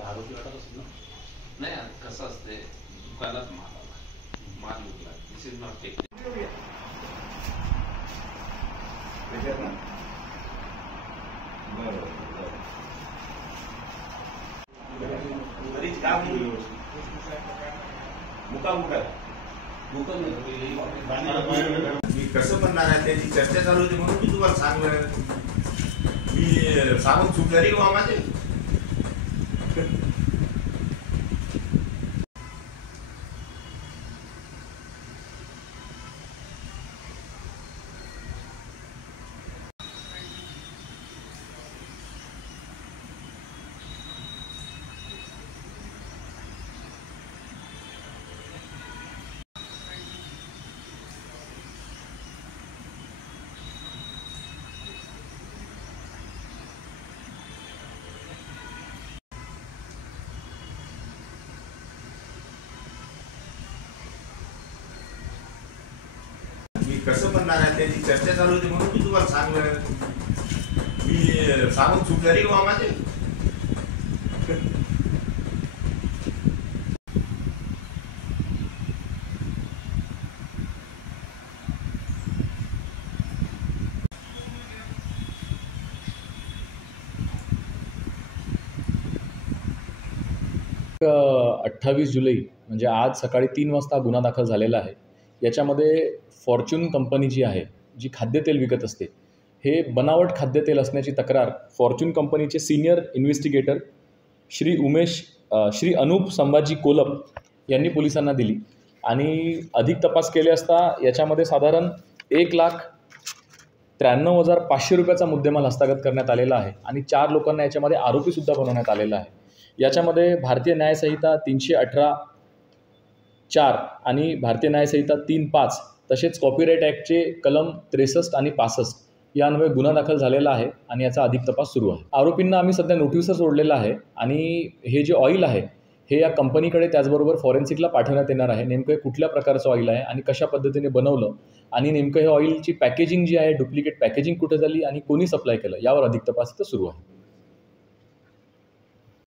आरोपी वाटत असत ना. नाही कसं असते, दुकानात माल आला, माल विकला, दिस इज नॉट टेक. मी कसं म्हणणार आहे त्याची चर्चा चालू होती म्हणून मी तुम्हाला सांगलं. मी सांगून चूक झाली का माझी? मी कसं म्हणणार आहे त्याची चर्चा चालू होती म्हणून मी तुम्हाला सांगलं. मी सांगून चूक झाली का माझी? अ, 28 जुलै म्हणजे आज सकाळी 3 वाजता गुन्हा दाखल झालेला आहे. याच्यामध्ये फॉर्च्यून कंपनी जी आहे, जी खाद्यतेल विकत असते, हे बनावट खाद्यतेल असण्याची तक्रार फॉर्च्यून कंपनीचे सिनियर इन्व्हेस्टिगेटर श्री अनूप संभाजी कोलप यांनी पोलिसांना दिली आणि अधिक तपास केले असता याच्यामध्ये साधारण 1,93,500 रुपयाचा मुद्देमाल हस्तगत करण्यात आलेला आहे आणि 4 लोकांना याच्यामध्ये आरोपीसुद्धा बनवण्यात आलेला आहे. याच्यामध्ये भारतीय न्यायसंहिता 318(4) आणि भारतीय न्यायसंहिता 3(5) तसेच कॉपीराईट ॲक्टचे कलम 63 आणि 65 यान्वये गुन्हा दाखल झालेला आहे आणि याचा अधिक तपास सुरू आहे. आरोपींना आम्ही सध्या नोटीसवर सोडलेलं आहे आणि हे जे ऑइल आहे हे या कंपनीकडे त्याचबरोबर फॉरेन्सिकला पाठवण्यात येणार आहे. नेमकं कुठल्या प्रकारचं ऑइल आहे आणि कशा पद्धतीने बनवलं आणि नेमकं हे ऑइलची पॅकेजिंग जी आहे, डुप्लिकेट पॅकेजिंग कुठे झाली आणि कोणी सप्लाय केलं, यावर अधिक तपास इथं सुरू आहे.